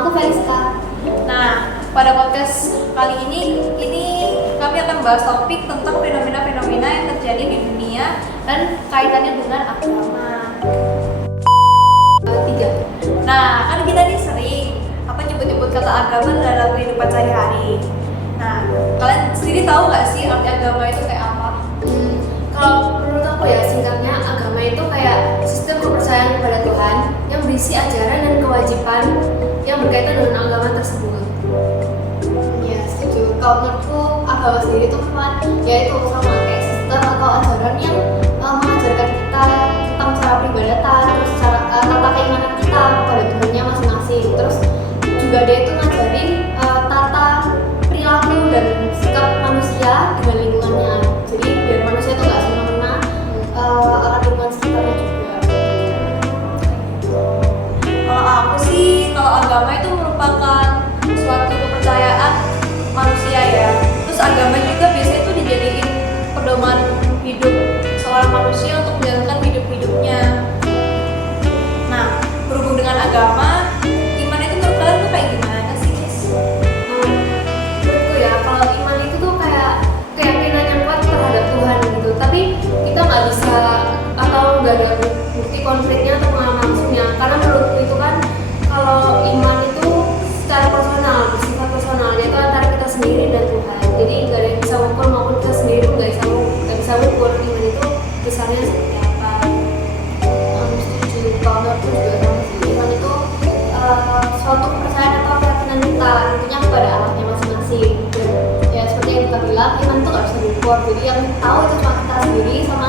aku Feliska. Nah, pada podcast kali ini kami akan bahas topik tentang fenomena-fenomena yang terjadi di dunia dan kaitannya dengan agama. Tiga. Nah, kan kita nih sering nyebut-nyebut kata agama dalam kehidupan sehari-hari. Nah, kalian sendiri tahu nggak sih arti agama itu kayak apa? Kalau menurut aku ya singkatnya agama itu kayak sistem kepercayaan kepada Tuhan yang berisi ajaran dan kewajiban yang berkaitan dengan agama tersebut. Ya setuju. Kalau menurutku agama sendiri itu memang yaitu sama kayak sistem atau ajaran yang mengajarkan kita tentang cara peribadatan, terus cara tata keimanan kita kepada Tuhannya masing-masing. Terus juga dia itu ngajarin tata perilaku dan sikap manusia dengan lingkungannya. Jadi biar manusia itu nggak semena-mena akan lingkungan sekitarnya juga. Kalau aku sih, kalau agama itu merupakan suatu kepercayaan manusia ya. Terus agama juga biasanya itu dijadiin pedoman hidup seorang manusia untuk menjalankan hidup-hidupnya. Nah, berhubung dengan agama, iman itu menurut kalian tuh kayak gimana sih, guys? Menurutku ya kalau iman itu tuh kayak keyakinan yang kuat terhadap Tuhan gitu. Tapi kita nggak bisa atau nggak ada bukti konkretnya atau pengalaman langsungnya. Karena menurutku itu kan kalau iman itu secara personal, bersifat personal, yaitu antara kita sendiri dan Tuhan. Jadi nggak ada yang bisa mengukur maupun kita sendiri pun nggak bisa mengukur iman itu besarnya seperti apa. Setuju. Kalau menurutku juga sama sih. Iman itu suatu kepercayaan atau keyakinan kita tentunya kepada Allahnya masing-masing. Dan ya seperti yang kita bilang, iman itu nggak bisa diukur. Jadi yang tahu itu cuma kita sendiri sama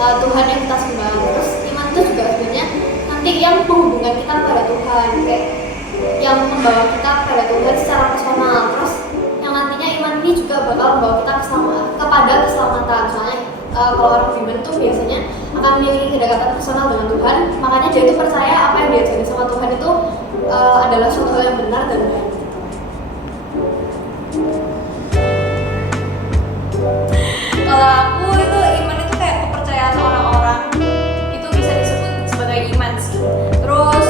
Tuhan yang kita sembah. Terus iman itu juga sebenarnya nanti yang menghubungkan kita kepada Tuhan, kayak yang membawa kita kepada Tuhan secara personal. Terus yang nantinya iman ini juga bakal membawa kita kepada keselamatan. Soalnya kalau orang beriman tuh biasanya akan memiliki kedekatan personal dengan Tuhan, makanya dia itu percaya apa yang diajarin sama Tuhan itu adalah suatu hal yang benar dan baik. Kalau aku itu iman itu kayak kepercayaan orang-orang, itu bisa disebut sebagai iman sih. Terus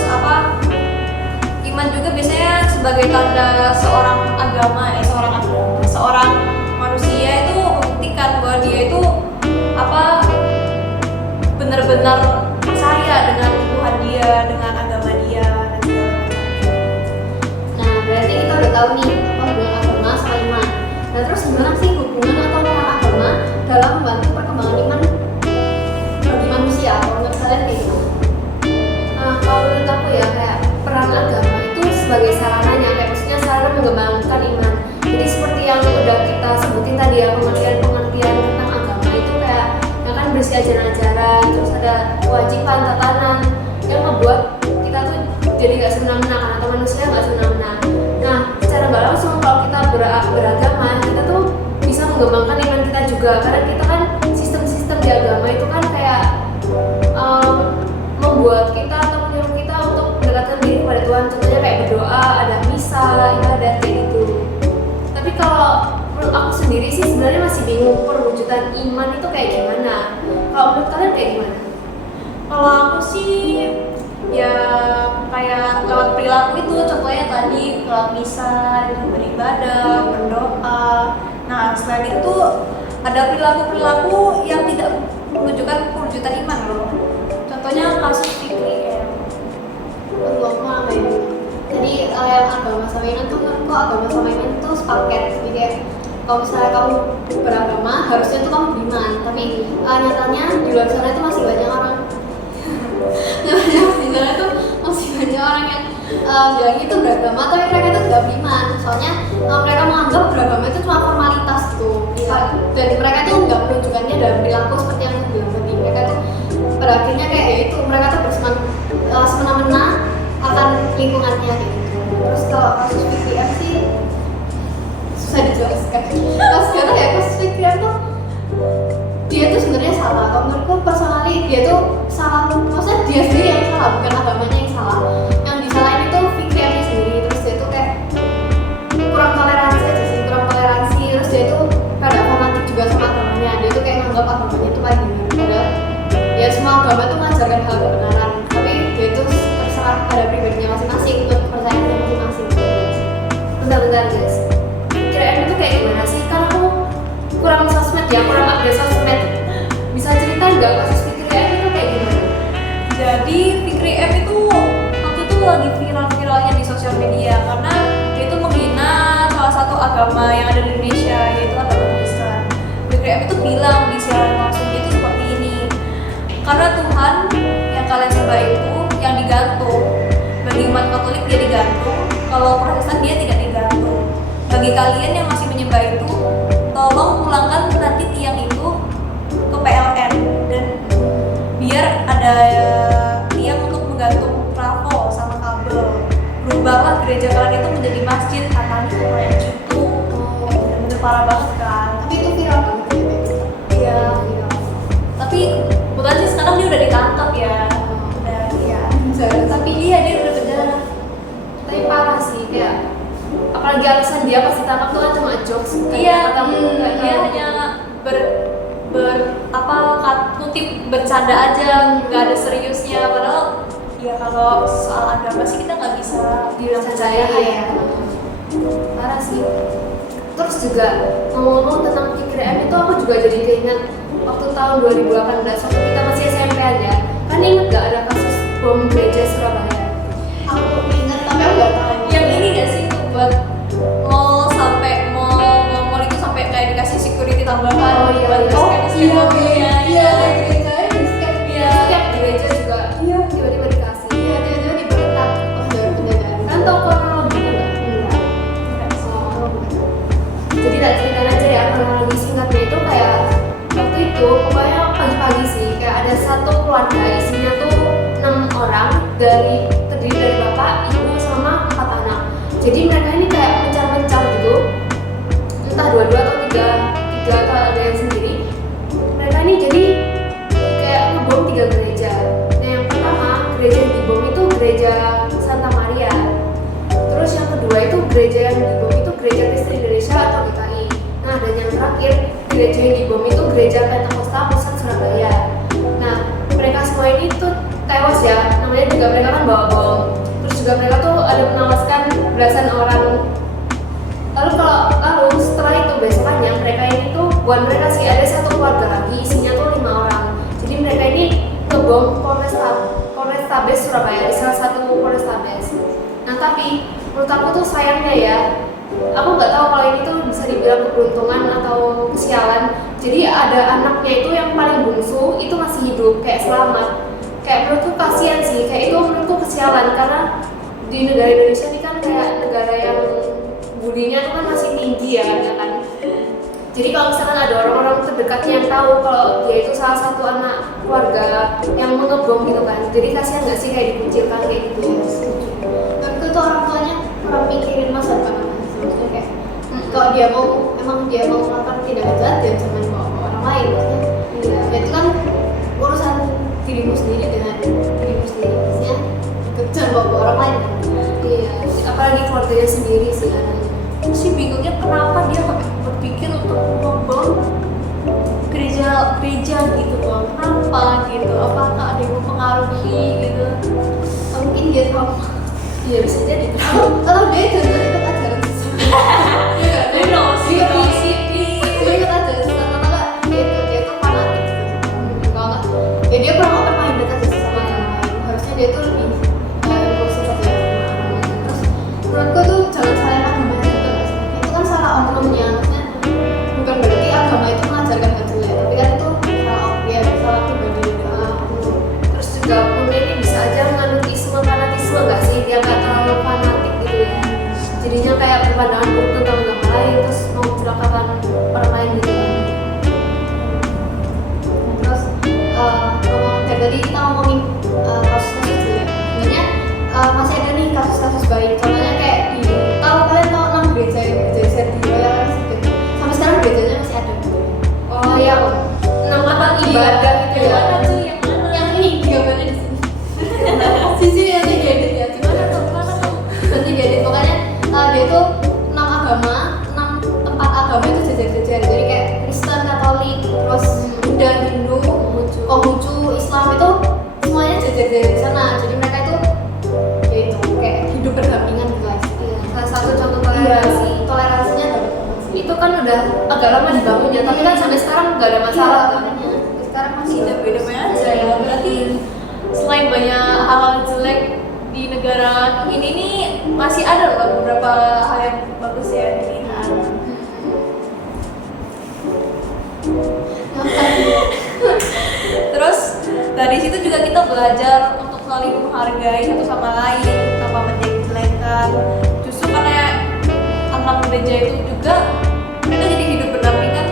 iman juga biasanya sebagai tanda seorang manusia itu membuktikan bahwa dia itu benar-benar percaya dengan Tuhan dia, dengan agama dia dan segala macam. Nah, berarti kita udah tahu nih apa hubungan agama sama iman. Nah, terus gimana sih hubungan atau peran agama dalam membantu perkembangan iman bagi manusia? Kalau menurut kalian kayak gimana? Nah, kalau menurut aku ya kayak peran agama itu sebagai sarananya, kayak maksudnya sarana mengembangkan iman. Jadi seperti yang udah kita sebutin tadi ya, pengertian tentang agama itu kayak yang kan berisi ajaran-ajaran, terus ada kewajiban, tatanan yang membuat kita tuh jadi nggak semena-mena kan, atau manusia nggak semena-mena. Nah, secara nggak langsung kalau kita beragama, kita tuh bisa mengembangkan iman kita juga, karena kita kan sistem-sistem di agama itu kan kayak membuat kita atau menyuruh kita untuk mendekatkan diri kepada Tuhan. Contohnya kayak berdoa, ada misa, ibadah kayak gitu. Tapi kalau menurut aku sendiri sih sebenarnya masih bingung perwujudan iman itu kayak gimana. Kalau menurut kalian kayak gimana? Kalau aku sih ya kayak lewat perilaku itu, contohnya tadi lewat misa, itu beribadah, berdoa. Nah, selain itu ada perilaku-perilaku yang tidak menunjukkan perwujudan iman loh. Contohnya kasus PKM. Aku mau nambahin. Jadi yang agama sama iman tuh menurutku agama sama iman itu sepaket. Jadi kayak kalau misalnya kamu beragama harusnya tuh kamu beriman, tapi nyatanya di luar sana itu masih banyak orang di sana itu masih banyak orang yang bilang itu beragama tapi mereka itu tidak beriman. Soalnya mereka menganggap beragama itu cuma formalitas gitu. Dan mereka itu nggak menunjukkannya dalam perilaku seperti yang aku bilang tadi. Mereka tuh pada akhirnya kayak itu, mereka tuh semena-mena akan lingkungannya kayak gitu. Terus kalau kasus PKM sih susah dijelaskan. Kasus PKM tuh dia tuh sebenarnya salah. Kalau menurutku personally dia tuh salah. Maksudnya dia sendiri yang salah, bukan agamanya yang salah. Yang disalahin itu PKM-nya sendiri. Terus dia tuh kayak kurang toleransi aja sih, Terus dia tuh rada fanatik juga sama agamanya. Dia tuh kayak nganggap agamanya itu paling benar. Padahal ya semua agama tuh mengajarkan hal kebenaran. Tapi dia tuh terserah pada pribadinya masing-masing untuk kepercayaannya masing-masing. nggak kasus Fikri M itu kayak gimana? Jadi Fikri M itu waktu itu lagi viral-viralnya di sosial media karena dia itu menghina salah satu agama yang ada di Indonesia, yaitu agama Kristen. Fikri M itu bilang di siaran langsung dia itu seperti ini, karena Tuhan yang kalian sembah itu yang digantung. Bagi umat Katolik dia digantung, kalau Protestan dia tidak digantung. Bagi kalian yang masih menyembah itu, tolong pulangkan nanti tiang itu ke PLN dan biar ada tiang untuk menggantung trafo sama kabel. Rubahlah gereja kalian itu menjadi masjid, katanya kayak gitu. Bener-bener parah banget kan. Tapi itu viral banget ya. Iya. Tapi bukan sih, sekarang dia udah ditangkap ya. Udah ya. Tapi iya dia udah penjara. Tapi parah sih, kayak apalagi alasan dia pas ditangkap tuh kan cuma jokes. Iya, Kata-kata kayak dia hanya kutip bercanda aja, nggak ada seriusnya. Padahal ya kalau soal agama sih kita nggak bisa bilang percaya ya. Parah sih. Terus juga ngomong-ngomong tentang Fikri M itu aku juga jadi keinget waktu tahun 2018 waktu kita masih SMP aja. Kan inget gak ada kasus bom gereja Surabaya? Aku ingat tapi aku nggak tahu. Yang ini nggak sih buat mall sampai mall itu sampai kayak dikasih security tambahan. Oh, iya, buat iya. scan-scan mobilnya. Iya, gereja ini setiap Iya, setiap gereja juga tiba-tiba dikasih. Iya, dia diberetak dari penjagaan. Kan tau kronologinya nggak? Nggak sih. Jadi tak ceritain aja ya, kronologi singkatnya itu kayak waktu itu pokoknya pagi-pagi sih kayak ada satu keluarga isinya tuh 6 orang terdiri dari bapak, ibu sama 4 anak. Jadi mereka ini kayak mencar-mencar gitu, entah dua-dua atau tiga atau ada yang sendiri. Mereka ini jadi kayak ngebom 3 gereja. Nah yang pertama gereja yang dibom itu gereja Santa Maria. Terus yang kedua itu gereja yang dibom itu gereja Kristen Indonesia atau GKI. Nah dan yang terakhir gereja yang dibom itu gereja Pentakosta Pusat Surabaya. Nah mereka semua ini tuh tewas ya, namanya juga mereka kan bawa bom. Terus juga mereka tuh ada menewaskan belasan orang. Lalu setelah itu besokannya mereka ini tuh bukan mereka sih, ada satu keluarga lagi isinya tuh 5 orang. Jadi mereka ini ngebom Polrestabes Surabaya, di salah satu Polrestabes. Nah tapi menurut aku tuh sayangnya ya, aku nggak tahu kalau ini tuh bisa dibilang keberuntungan atau kesialan. Jadi ada anaknya itu yang paling bungsu itu masih hidup, kayak selamat. Kayak menurutku kasihan sih, kayak itu menurutku kesialan karena di negara Indonesia ini kan kayak negara yang budinya tuh kan masih tinggi ya kan. Jadi kalau misalkan ada orang-orang terdekatnya yang tahu kalau dia itu salah satu anak keluarga yang mengebom gitu kan, jadi kasihan nggak sih kayak dikucilkan kayak gitu. Menurutku tuh orang tuanya kurang mikirin masa depan anak. Maksudnya kayak kalau dia mau melakukan tindakan jahat dia jangan bawa orang lain. Maksudnya ya itu kan urusan dirimu sendiri dengan dirimu sendiri. Maksudnya jangan bawa orang lain. Iya, apalagi keluarganya sendiri sih anaknya. Sih bingungnya kenapa dia sampai berpikir untuk ngebom gereja gitu loh. Kenapa gitu? Apakah ada yang mempengaruhi gitu? Mungkin dia trauma. Iya bisa jadi. Atau dia jangan ikut ajaran sesat. Dia Dia ikut ajaran sesat karena nggak dia tuh fanatik gitu. Kalau nggak, ya dia kurang open minded aja sih sama yang lain. Harusnya dia tuh lebih impulsif aja sama orang lain. Terus menurutku tuh jangan salahin agama juga nggak sih? Itu kan salah oknumnya. Maksudnya bukan berarti agama itu mengajarkan hal jelek, tapi kan itu salah pribadi. Terus juga bunda ini bisa aja fanatisme nggak sih, dia nggak terlalu fanatik gitu ya. Jadinya kayak berpandangan buruk tentang agama lain, terus mau mencelakakan orang lain gitu kan. Terus dari tadi kita ngomongin kasus-kasus jelek. Sebenarnya masih ada nih kasus-kasus baik. Contohnya kayak kalian tahu 6 gereja Sergio yang sampai sekarang gerejanya masih ada. Oh yang 6 tempat ibadah gitu ya. Yang mana tuh? Yang mana? Yang ini gambarnya di sini. Sisi yang diedit ya. Gimana tuh? Nanti diedit. Pokoknya dia tuh 6 agama, 6 tempat agama itu jejer-jejer. Jadi kayak Kristen, Katolik, terus Buddha, Hindu, Konghucu, Islam itu semuanya jejer-jejer di sana. Jadi mereka itu ya itu kayak hidup berdampingan gitu guys. Iya, salah satu contoh toleransi. Toleransinya dapat. Itu kan udah agak lama dibangunnya, tapi kan sampai sekarang nggak ada masalah kan. Makanya sekarang masih masih damai-damai aja ya. Berarti selain banyak hal-hal jelek di negara ini nih masih ada loh beberapa hal yang bagus ya dilihat. Terus dari situ juga kita belajar untuk saling menghargai satu sama lain tanpa menjelek-jelekan. Justru karena anak gereja itu juga mereka jadi hidup berdampingan,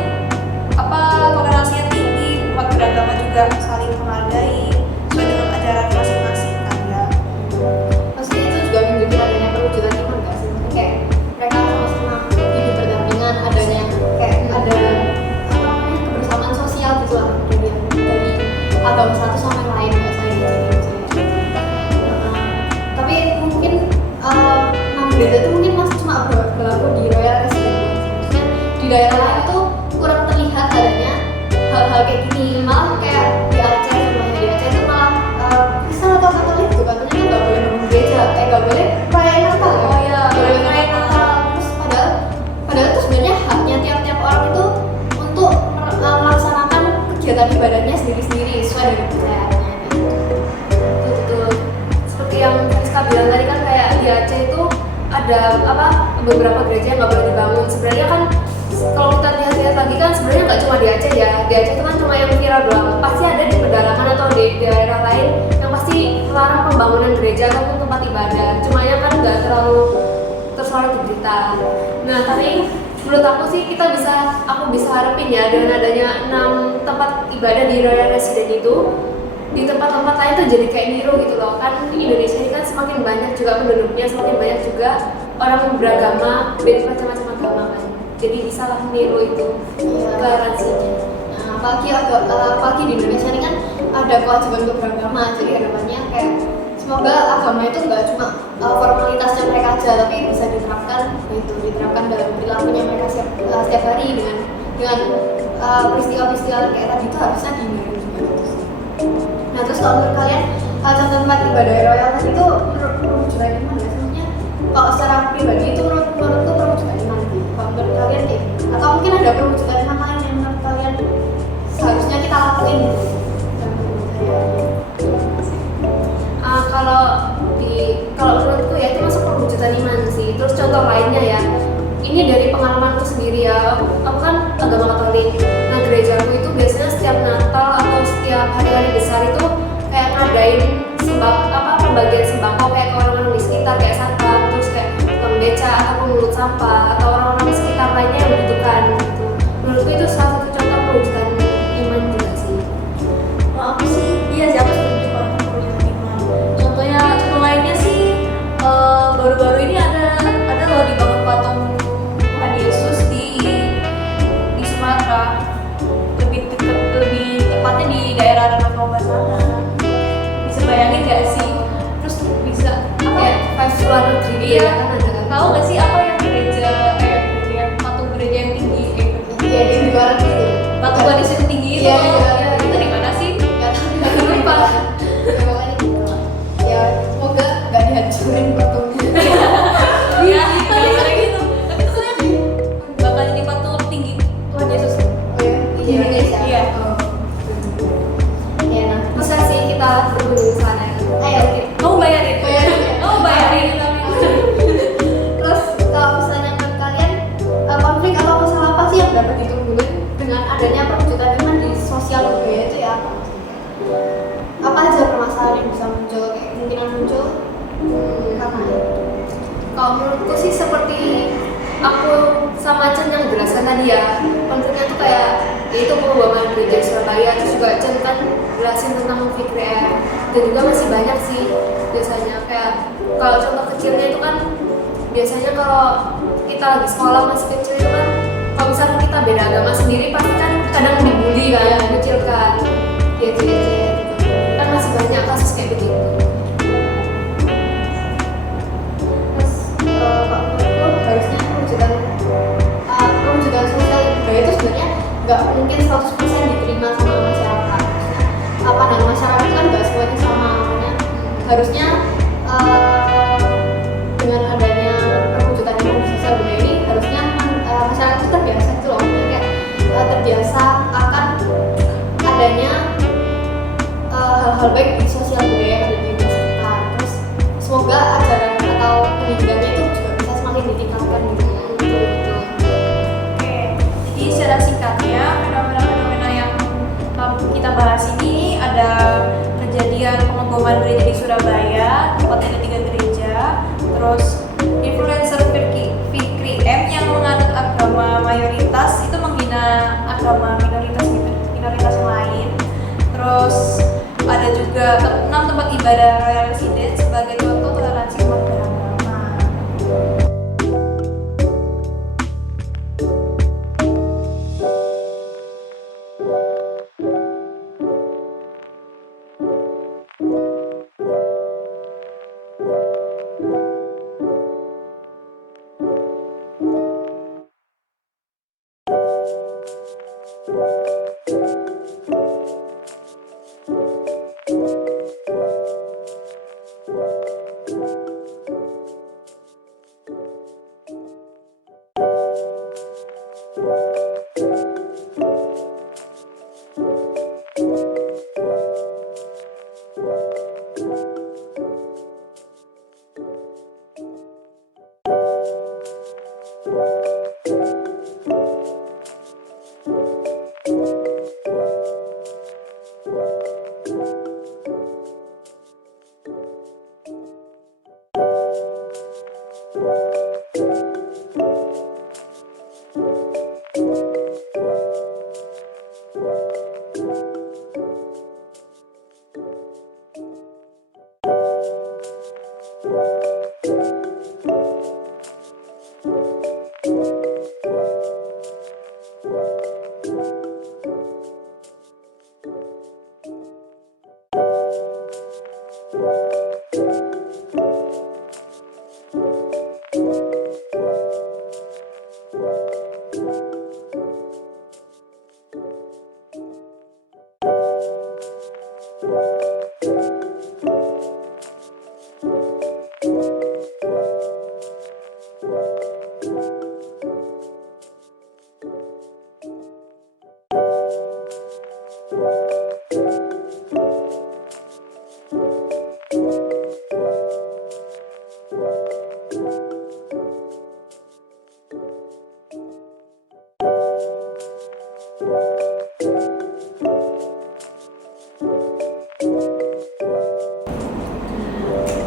toleransinya tinggi, umat beragama juga saling menghargai sesuai dengan ajaran masing-masing kan ya. Maksudnya itu juga menunjukkan adanya perwujudan iman nggak sih? Kayak mereka sama-sama hidup berdampingan, adanya kayak ada apa namanya kebersamaan sosial gitu lah dari agama satu sama yang lain nggak saling gitu. Tapi mungkin gereja itu mungkin masih cuma berlaku di Royal Residence. Maksudnya di daerah lain itu kurang terlihat adanya hal-hal kayak gini. Malah kayak di Aceh, semuanya di Aceh itu malah Kristen atau Katolik gitu katanya kan nggak boleh bangun gereja, nggak boleh perayaan Natal ya. Oh iya, Boleh perayaan Natal. Terus padahal itu sebenarnya haknya tiap-tiap orang itu untuk melaksanakan kegiatan ibadahnya sendiri-sendiri sesuai dengan kepercayaannya gitu. Betul. Seperti yang Rizka bilang tadi kan kayak di Aceh itu ada beberapa gereja yang nggak boleh dibangun. Sebenarnya kan kalau kita lihat lagi kan sebenarnya nggak cuma di Aceh ya. Di Aceh itu kan cuma yang viral doang. Pasti ada di pedalaman atau di daerah lain yang pasti melarang pembangunan gereja ataupun tempat ibadah. Cuma yang kan nggak terlalu tersorot di berita. Nah tapi menurut aku sih aku bisa harapin ya dengan adanya 6 tempat ibadah di Royal Residence itu, di tempat-tempat lain tuh jadi kayak niru gitu loh. Kan di Indonesia ini kan semakin banyak juga penduduknya, semakin banyak juga orang beragama, beda macam-macam agama kan. Jadi bisa lah niru itu toleransinya. Nah, apalagi di Indonesia ini kan ada kewajiban untuk beragama, jadi harapannya kayak semoga agama itu nggak cuma formalitasnya mereka aja, tapi bisa diterapkan dalam perilakunya mereka setiap hari dengan peristiwa-peristiwa kayak tadi itu harusnya dihindari juga gitu sih. Nah terus kalau menurut kalian contoh tempat ibadah royal tadi itu menurut perwujudan iman ya? Sebenarnya kalau secara pribadi itu menurutku perwujudan iman sih. Kalau menurut kalian kayak atau mungkin ada perwujudan iman lain yang menurut kalian seharusnya kita lakuin gitu? Kalau menurutku ya itu masuk perwujudan iman sih. Terus contoh lainnya ya, ini dari pengalamanku sendiri ya. Aku kan agama Katolik. Nah gerejaku itu biasanya setiap Natal atau setiap hari-hari besar itu kayak ngadain pembagian sembako kayak ke orang-orang di sekitar kayak satpam, terus kayak tukang beca atau pemungut sampah atau orang-orang di sekitar lainnya yang membutuhkan gitu. Menurutku itu salah satu contoh perwujudan iman juga sih. Aku sih iya sih, aku setuju banget sama perwujudan iman. Contoh lainnya sih baru-baru ini ada loh dibangun patung Tuhan Yesus di Sumatera, lebih tepatnya di daerah Danau Toba sana. Bisa bayangin gak sih? Terus bisa Festival negeri iya, kan ada kan? tahu gak sih apa yang patung gereja yang tinggi Iya di luar gitu. patung Tuhan Yesus yang tinggi itu Iya, loh. iya. Itu di mana sih? Nggak lupa. Ya semoga nggak dihancurin patungnya. Iya, kayak gitu. Tapi itu kan bakal jadi patung tinggi Tuhan Yesus. Oh ya, di Indonesia. Iya. Oh. Ya nah. Bisa sih kita berkunjung ke sana. Ayo. Kamu bayarin? Kamu bayarin. Terus kalau misalnya menurut kalian konflik atau masalah apa sih yang dapat ditimbulkan dengan adanya perwujudan iman di sosial budaya itu ya apa? Apa aja permasalahan yang bisa muncul kayak kemungkinan muncul karena itu? Kalau menurutku sih seperti aku sama Chen yang jelaskan tadi ya, konfliknya tuh kayak yaitu pembangunan gereja Surabaya, terus juga Chen kan jelasin tentang Fikri dan juga masih banyak sih biasanya kayak kalau contoh kecilnya itu kan biasanya kalau kita lagi sekolah masih kecil itu kan kalau misalnya kita beda agama sendiri pasti kan kadang dibully kan, dikucilkan, gitu kan masih banyak kasus kayak begitu. Terus kalau menurutku harusnya perwujudan sosial budaya itu sebenarnya nggak mungkin 100% diterima sama masyarakat. Dan masyarakat kan nggak semuanya sama, makanya harusnya dengan adanya perwujudan sosial budaya ini harusnya masyarakat itu terbiasa gitu loh, kayak terbiasa akan adanya hal-hal baik di sosial budaya yang ada di lingkungan sekitar. Terus semoga ajaran atau pendidikannya itu juga bisa semakin ditingkatkan gitu. Oke, jadi secara singkatnya fenomena-fenomena yang kita bahas ini ada kejadian pengeboman gereja di Surabaya, tepatnya ada 3 gereja, terus influencer Fikri M yang menganut agama mayoritas itu menghina agama minoritas yang lain. Terus ada juga 6 tempat ibadah Royal Residence sebagai contoh toleransi umat beragama.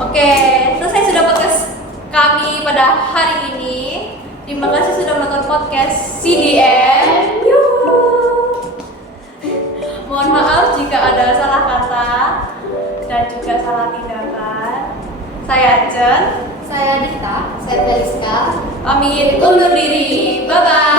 Oke, selesai sudah podcast kami pada hari ini. Terima kasih sudah menonton podcast CDN. Yuhu. Mohon maaf jika ada salah kata dan juga salah tindakan. Saya Jen. Saya Dita, saya Feliska. Pamit undur diri. Bye bye.